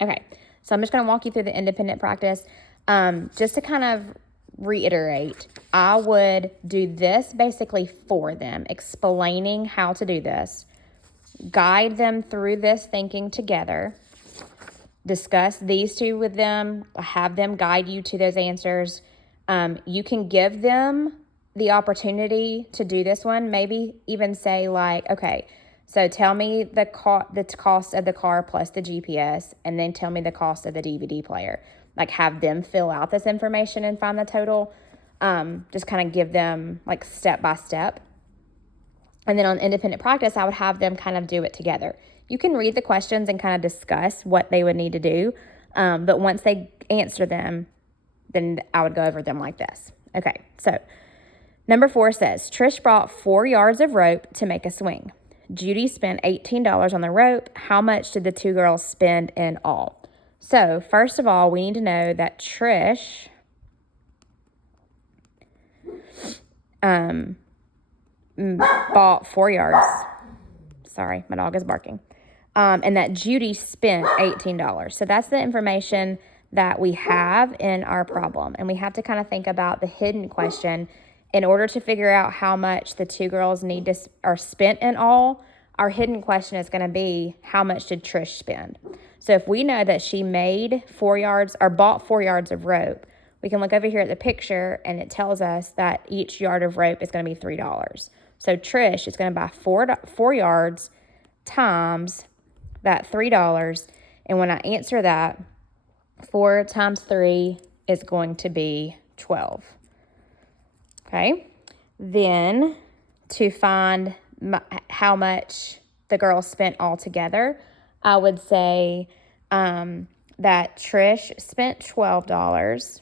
Okay, so I'm just going to walk you through the independent practice. Just to kind of reiterate, I would do this basically for them, explaining how to do this, guide them through this thinking together, discuss these two with them, have them guide you to those answers. You can give them the opportunity to do this one, maybe even say like, okay, so tell me the cost of the car plus the GPS, and then tell me the cost of the DVD player. Like have them fill out this information and find the total. Just kind of give them like step by step. And then on independent practice, I would have them kind of do it together. You can read the questions and kind of discuss what they would need to do. But once they answer them, then I would go over them like this. Okay, so number 4 says, Trish brought 4 yards of rope to make a swing. Judy spent $18 on the rope. How much did the 2 girls spend in all? So first of all, we need to know that Trish bought 4 yards. Sorry, my dog is barking. And that Judy spent $18. So that's the information that we have in our problem. And we have to kind of think about the hidden question. In order to figure out how much the 2 girls need to are spent in all, our hidden question is going to be, how much did Trish spend? So if we know that she made 4 yards or bought 4 yards of rope, we can look over here at the picture and it tells us that each yard of rope is going to be $3. So Trish is going to buy 4 yards times that $3. And when I answer that, 4 times 3 is going to be 12. Okay. Then to find how much the girls spent all together, I would say that Trish spent $12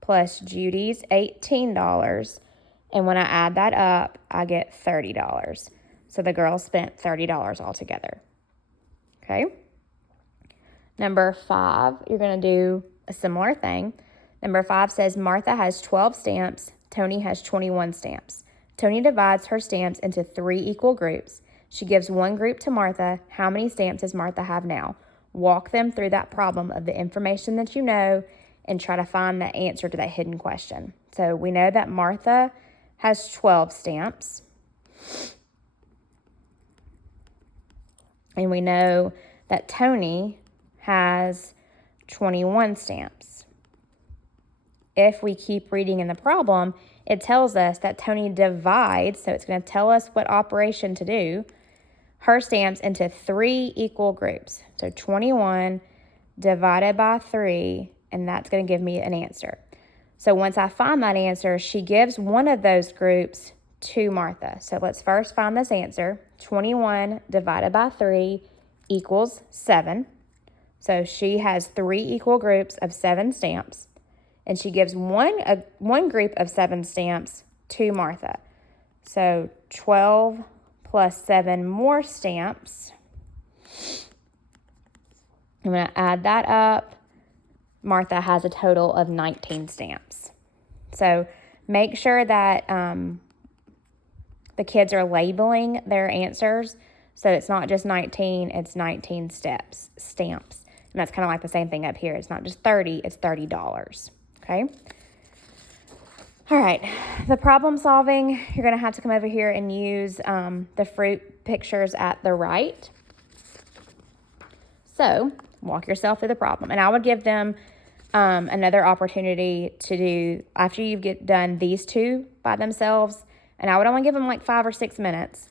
plus Judy's $18. And when I add that up, I get $30. So the girls spent $30 altogether. Okay. Number 5, you're going to do a similar thing. Number 5 says Martha has 12 stamps. Tony has 21 stamps. Tony divides her stamps into 3 equal groups. She gives 1 group to Martha. How many stamps does Martha have now? Walk them through that problem of the information that you know and try to find the answer to that hidden question. So we know that Martha has 12 stamps. And we know that Tony has 21 stamps. If we keep reading in the problem, it tells us that Tony divides, so it's going to tell us what operation to do, her stamps into 3 equal groups. So 21 divided by 3, and that's going to give me an answer. So once I find that answer, she gives one of those groups to Martha. So let's first find this answer. 21 divided by 3 equals 7. So she has 3 equal groups of 7 stamps, and she gives one group of 7 stamps to Martha. So 12 plus 7 more stamps. I'm going to add that up. Martha has a total of 19 stamps. So make sure that the kids are labeling their answers. So it's not just 19, it's 19 stamps. And that's kind of like the same thing up here. It's not just 30, it's $30. Okay? All right. The problem solving, you're going to have to come over here and use the fruit pictures at the right. So walk yourself through the problem. And I would give them another opportunity to do, after you get done these 2 by themselves, and I would only give them like 5 or 6 minutes,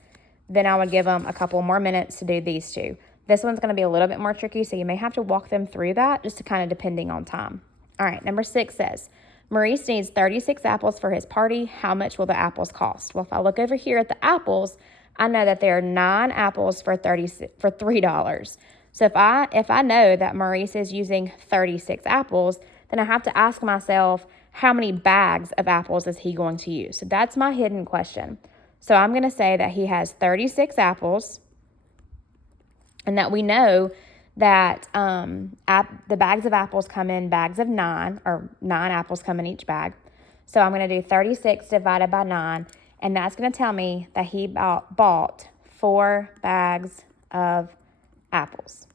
then I would give them a couple more minutes to do these 2. This one's going to be a little bit more tricky, so you may have to walk them through that, just to kind of depending on time. All right, number 6 says, Maurice needs 36 apples for his party. How much will the apples cost? Well, if I look over here at the apples, I know that there are 9 apples for $3. So if I know that Maurice is using 36 apples, then I have to ask myself, how many bags of apples is he going to use? So that's my hidden question. So I'm going to say that he has 36 apples, and that we know that the bags of apples come in bags of 9, or 9 apples come in each bag. So I'm going to do 36 divided by 9, and that's going to tell me that he bought 4 bags of apples.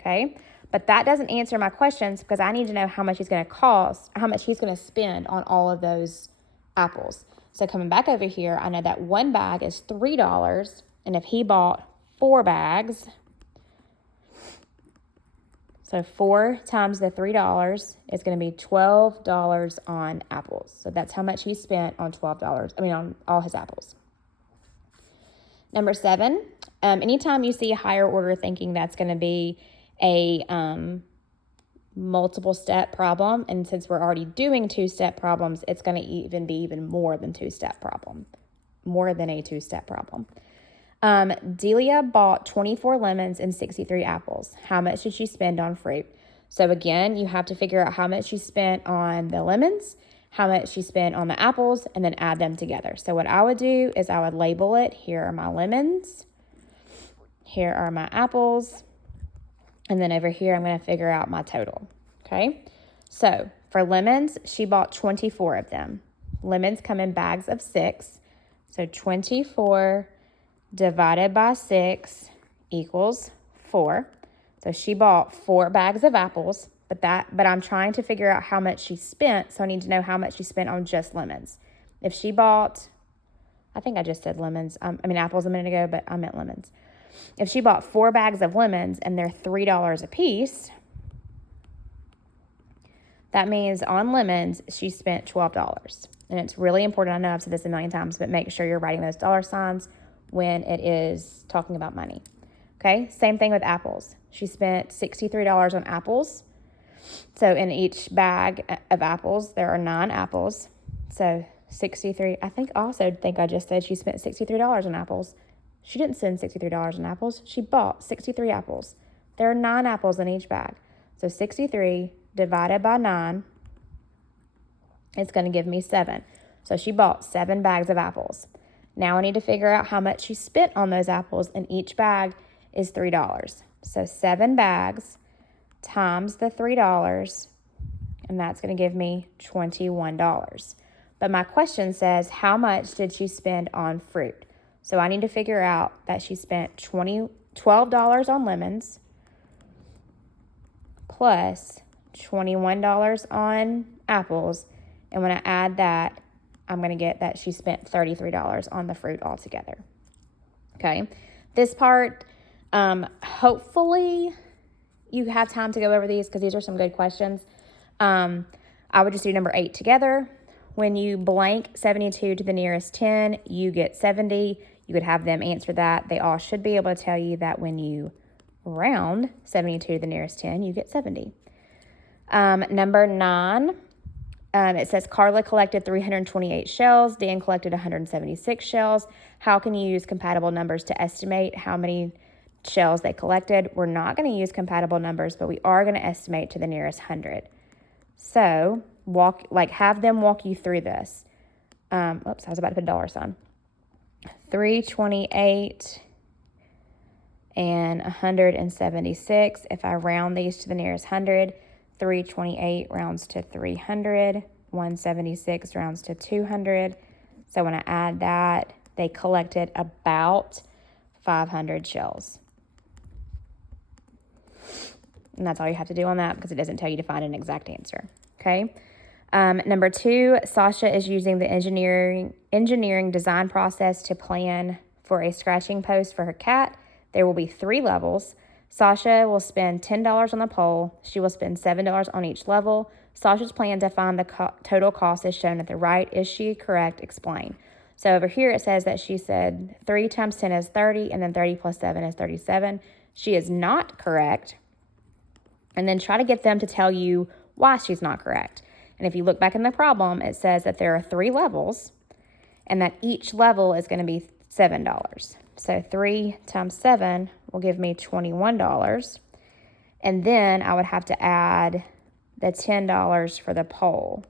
Okay? But that doesn't answer my questions because I need to know how much he's going to cost, how much he's going to spend on all of those apples. So coming back over here, I know that one bag is $3. And if he bought 4 bags, so 4 times the $3 is going to be $12 on apples. So that's how much he spent on on all his apples. Number 7, anytime you see a higher order thinking, that's going to be a multiple step problem. And since we're already doing 2-step problems, it's going to be even more than 2-step problem, more than a 2-step problem. Delia bought 24 lemons and 63 apples. How much did she spend on fruit? So again, you have to figure out how much she spent on the lemons, how much she spent on the apples, and then add them together. So what I would do is I would label it. Here are my lemons. Here are my apples. And then over here, I'm going to figure out my total. Okay. So for lemons, she bought 24 of them. Lemons come in bags of 6. So 24 divided by 6 equals 4. So she bought 4 bags of apples, but I'm trying to figure out how much she spent, so I need to know how much she spent on just lemons. If she bought, I think I just said lemons, apples a minute ago, but I meant lemons. If she bought 4 bags of lemons and they're $3 a piece, that means on lemons, she spent $12. And it's really important, I know I've said this a million times, but make sure you're writing those dollar signs when it is talking about money. Okay, same thing with apples. She spent $63 on apples. So in each bag of apples, there are 9 apples. So 63, I just said she spent $63 on apples. She didn't spend $63 on apples. She bought 63 apples. There are 9 apples in each bag. So 63 divided by 9 is going to give me 7. So she bought 7 bags of apples. Now I need to figure out how much she spent on those apples, and each bag is $3. So 7 bags times the $3, and that's going to give me $21. But my question says, how much did she spend on fruit? So I need to figure out that she spent $12 on lemons plus $21 on apples. And when I add that, I'm going to get that she spent $33 on the fruit altogether. Okay. This part, hopefully you have time to go over these because these are some good questions. I would just do number 8 together. When you blank 72 to the nearest 10, you get 70. You could have them answer that. They all should be able to tell you that when you round 72 to the nearest 10, you get 70. Number 9, it says Carla collected 328 shells. Dan collected 176 shells. How can you use compatible numbers to estimate how many shells they collected? We're not going to use compatible numbers, but we are going to estimate to the nearest 100. So have them walk you through this. I was about to put a dollar sign. 328 and 176. If I round these to the nearest 100, 328 rounds to 300, 176 rounds to 200. So when I add that, they collected about 500 shells. And that's all you have to do on that because it doesn't tell you to find an exact answer. Okay. Number 2, Sasha is using the engineering design process to plan for a scratching post for her cat. There will be 3 levels. Sasha will spend $10 on the pole. She will spend $7 on each level. Sasha's plan to find the total cost is shown at the right. Is she correct? Explain. So over here it says that she said 3 times 10 is 30, and then 30 plus 7 is 37. She is not correct. And then try to get them to tell you why she's not correct. And if you look back in the problem, it says that there are 3 levels and that each level is going to be $7. So 3 times 7 will give me $21. And then I would have to add the $10 for the pole.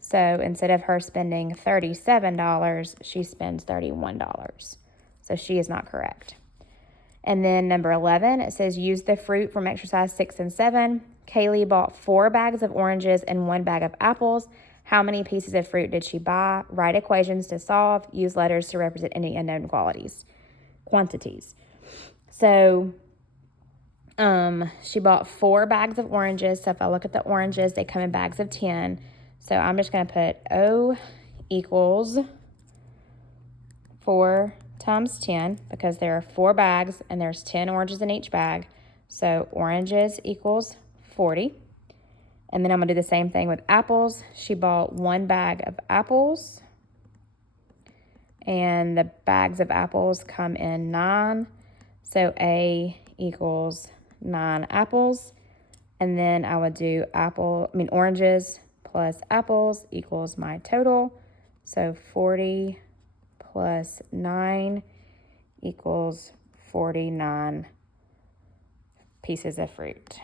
So instead of her spending $37, she spends $31. So she is not correct. And then number 11, it says use the fruit from exercise 6 and 7. Kaylee bought 4 bags of oranges and 1 bag of apples. How many pieces of fruit did she buy? Write equations to solve. Use letters to represent any unknown quantities. So She bought 4 bags of oranges. So if I look at the oranges, they come in bags of 10. So I'm just going to put O equals 4 times 10 because there are 4 bags and there's 10 oranges in each bag. So oranges equals 40. And then I'm going to do the same thing with apples. She bought 1 bag of apples. And the bags of apples come in 9. So A equals 9 apples. And then I would do oranges plus apples equals my total. So 40 plus 9 equals 49 pieces of fruit.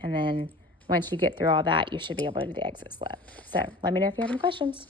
And then once you get through all that, you should be able to do the exit slip. So let me know if you have any questions.